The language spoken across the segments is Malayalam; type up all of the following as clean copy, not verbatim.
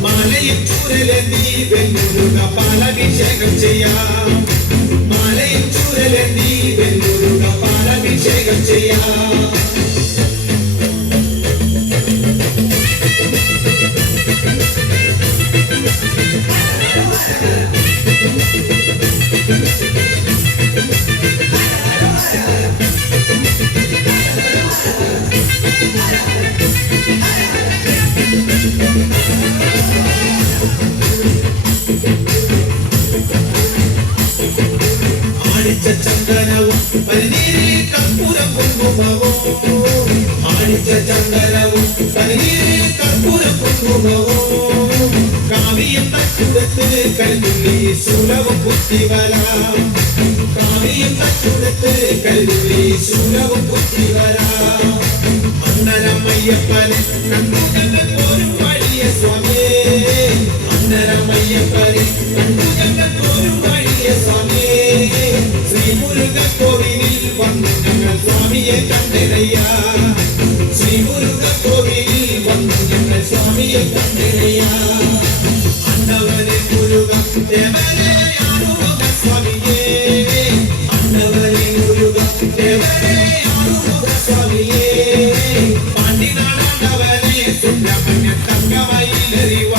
Mala y churele di, ven, una pala, dice അഭിഷേകം ചെയ്യാം മാലയും ചൂരലെണ്ണി വെല്ലുരുക പാലഭിഷേകം ചെയ്യാം ചന്ദനവും പനിനീരിൽ കർപ്പൂരം കുങ്കുമവും ആണിച്ച ചന്ദനവും പനിനീരിൽ കർപ്പൂരം കുങ്കുമവും കാവിയും തച്ചുടത്ത് കൽതുള്ളി ശൂലവും കുത്തിവരാം കാവിയും തച്ചുടത്ത് കൽതുള്ളി ശൂലവും കുത്തിവരാം അന്നരമയ്യപ്പനെ കണ്ടു ഞങ്ങൾക്കൊരു വഴിയ സ്വാമിയേ അന്നരമയ്യപ്പനെ കണ്ടു ഞങ്ങൾക്കൊരു വഴിയ സ്വാമിയേ ശ്രീമുരുക കോവിലിൽ വന്നു ഞങ്ങൾ സ്വാമിയെ കണ്ടിരയ്യ ശ്രീമുരുക കോവിലിൽ വന്നു ഞങ്ങൾ സ്വാമിയെ കണ്ടിരയ്യ അന്നവനെ മുരുക ദേവനെയാണുക സ്വാമിയേ അന്നവനെ മുരുക ദേവനെയാണുക സ്വാമിയേ പാണ്ടിനാടവനെ സുബ്രഹ്മണ്യ തങ്കമയിലെറിവ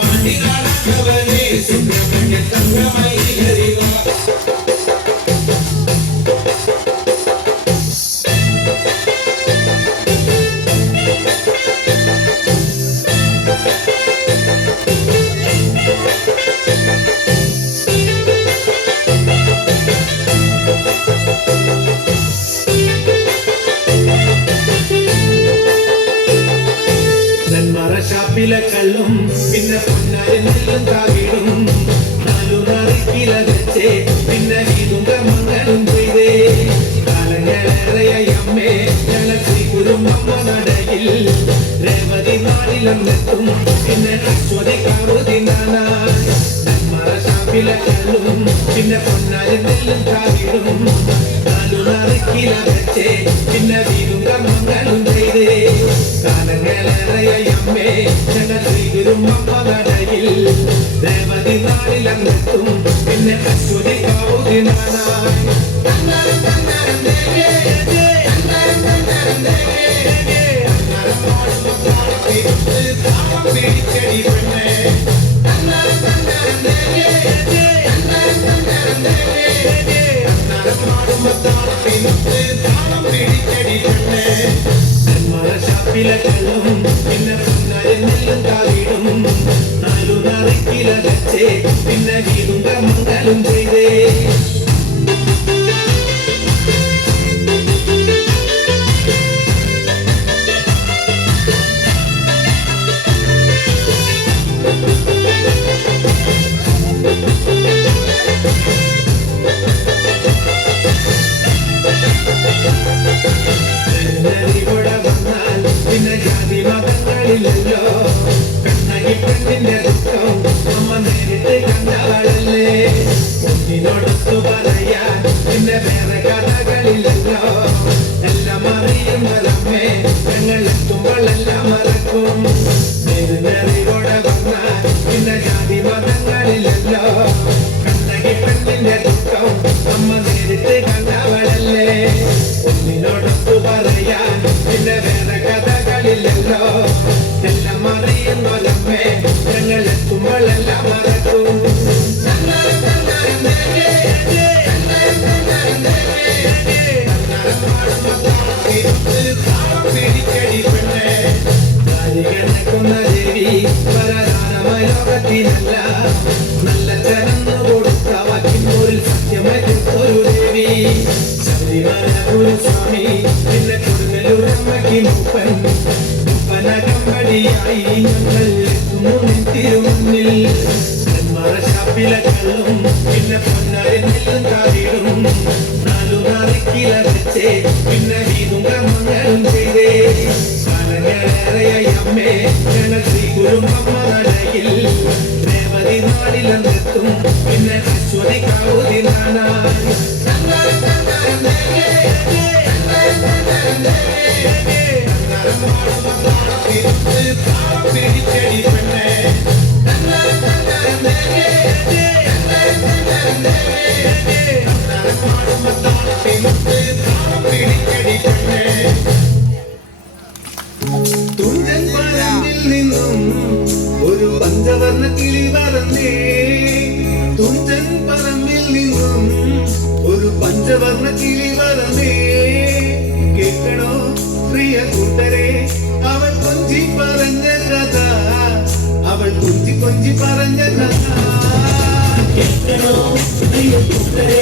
പാണ്ടിനാടവനെ സുബ്രഹ്മണ്യ തങ്കമയിലെറിവ കള്ളും പിന്നെ പൊന്നാരെന്നെല്ലാം താകിടും നാലു നാറിക്കില വെച്ചേ പിന്നെ വീതും കർമ്മങ്ങളും ചെയ്തേ കാലങ്ങളേറെയായി അമ്മേ ഞങ്ങൾ ശ്രീകുരും അമ്മ നടയിൽ രേവതി നാളിലെത്തും പിന്നെ അശ്വതി കാവുതി നാനായി ഷാപ്പില കള്ളും പിന്നെ പൊന്നാരെന്നെല്ലാം താകിടും നാലു നാറിക്കില വെച്ചേ പിന്നെ വീതും കർമ്മങ്ങളും ചെയ്തേ കാലങ്ങളേറെയായി അമ്മേ ഞങ്ങൾ ശ്രീകുരും അമ്മ നടയിൽ രേവതി നാളിലെത്തും പിന്നെ അശ്വതി കാവുതി നാനായി ഷാപ്പിലും പിന്നെ പൊന്നാരെന്നെല്ലാം താവിടും നാലു നാറിക്കില വെച്ചേ പിന്നെ വീതും കർമ്മങ്ങളും ചെയ്തേ പിന്നെ ജാതി മതങ്ങളില്ലല്ലോ കണ്ണകി പെണ്ണിന്റെ ദുഃഖം അമ്മ നേരിട്ട് കണ്ടവളല്ലേ ഒന്നിനോടൊത്തു പറയാൻ പിന്നെ വേറെ കഥകളില്ലല്ലോ എല്ലാം അറിയുന്നതമ്മേ ഞങ്ങൾ എത്തുമ്പോഴെല്ലാം മറക്കും നേരിനറിവോടെ വന്നാൽ പിന്നെ ജാതി മതങ്ങളില്ലല്ലോ കണ്ണകി പെണ്ണിന്റെ ദുഃഖം അമ്മ നേരിട്ട് കണ്ടവളല്ലേ ഒന്നിനോടൊത്തു പറയാൻ പിന്നെ വേറെ കഥകളില്ലല്ലോ എല്ലാം അറിയുന്നതമ്മേ ഞങ്ങൾ എത്തുമ്പോഴെല്ലാം മറക്കും ൊന്ന ദേവി വരദാനമായ ലോകത്തിനല്ല നല്ല ചരന്നു കൊടുത്ത വാക്കിനൂരിൽ സത്യമായി ഒരു ദേവി ശബരിമല സ്വാമി പിന്നെ കൊടുങ്ങല്ലൂരമ്മയ്ക്ക് മുപ്പൻ മുപ്പനകമ്പടിയായി ഞങ്ങൾ എത്തുന്നു തിരുമുന്നിൽ ഷാപ്പില കള്ളും പിന്നെ പൊന്നാരെന്നെല്ലാം താവിടും നാലു നാറിക്കില വെച്ചേ പിന്നെ വീതും കർമ്മങ്ങളും ചെയ്തേ കാലങ്ങളേറെയായി അമ്മേ ഞങ്ങൾ ശ്രീകുരും അമ്മ നടയിൽ രേവതി നാളിലെത്തും പിന്നെ അശ്വതി കാവുതി നാനായി പിടിച്ചടി പെണ്ണേ പഞ്ചവർണ്ണ കിളി വരമേ കേൾക്കണോ പ്രിയ കൂട്ടരെ അവൾ കൊഞ്ചി പറഞ്ഞ കഥ അവൾ കൊഞ്ചി കൊഞ്ചി പറഞ്ഞ കഥ കേൾക്കണോ പ്രിയ കൂട്ടരെ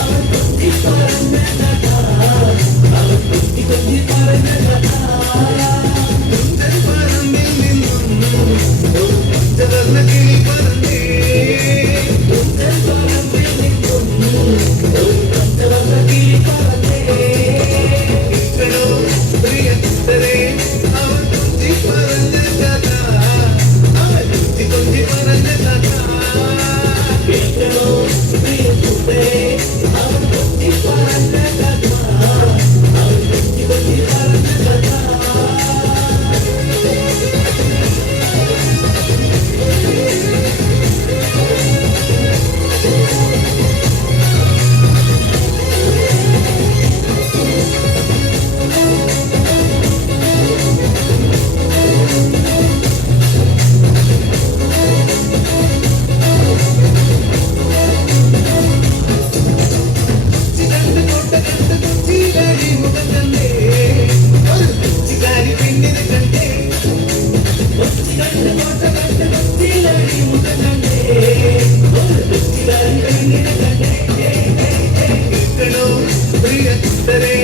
അവൾ കൊഞ്ചി പറഞ്ഞ കഥ അവൾ കൊഞ്ചി കൊഞ്ചി പറഞ്ഞ കഥ തുഞ്ചൻ പറമ്പിൽ നിന്നും ഒരു പഞ്ചവർണ്ണ കിളി പറന്നേ തുഞ്ചൻ പറമ്പിൽ നിന്നും ഒരു പഞ്ചവർണ്ണ കിളി പറന്നേ കേൾക്കണോ പ്രിയ കൂട്ടരെ അവൾ കൊഞ്ചി പറഞ്ഞ കഥ അവൾ കൊഞ്ചി കൊഞ്ചി പറഞ്ഞ കഥ കേൾക്കണോ പ്രിയ കൂട്ടരെ അവൾ കൊഞ്ചി പറഞ്ഞ കഥ അവൾ കൊഞ്ചി കൊഞ്ചി പറഞ്ഞ കഥ ചികണ്ട് കോട്ട കണ്ട് കൊച്ചിയിലടി മുഖം കണ്ടേ ഒരു കൊച്ചിക്കാരി പെണ്ണിനെ കണ്ടേ കൊച്ചി കണ്ട് കോട്ട കണ്ട് കൊച്ചിയിലടി മുഖം കണ്ടേ ഒരു കൊച്ചിക്കാരി പെണ്ണിനെ കണ്ടേ കേൾക്കണോ പ്രിയ കൂട്ടരെ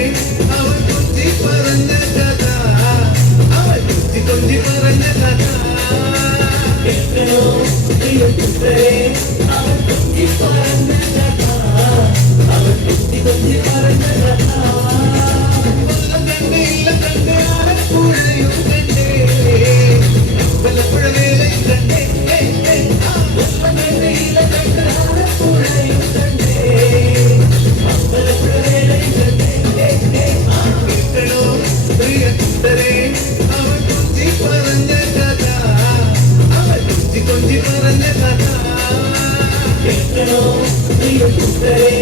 അവൾ കൊഞ്ചി പറഞ്ഞ കഥ അവൾ കൊഞ്ചി കൊഞ്ചി പറഞ്ഞ കഥ കേൾക്കണോ പ്രിയ കൂട്ടരെ അവൾ കൊഞ്ചി പറഞ്ഞ കഥ അവൾ കൊഞ്ചി കൊഞ്ചി പറഞ്ഞ കഥ കൊല്ലം കണ്ടേ ഇല്ല കണ്ടേ ആലപ്പുഴയും കണ്ടേ വല്ലപ്പുഴ വേലയും കണ്ടേ കണ്ടയില കണ്ട് ആലപ്പുഴയും കണ്ടേ അമ്പലപ്പുഴ വേലയും കണ്ടേ കേൾക്കണോ പ്രിയ കൂട്ടരെ അവൾ കൊഞ്ചി പറഞ്ഞ കഥ അവൾ കൊഞ്ചി കൊഞ്ചി പറഞ്ഞ കഥ കേൾക്കണോ പ്രിയ കൂട്ടരെ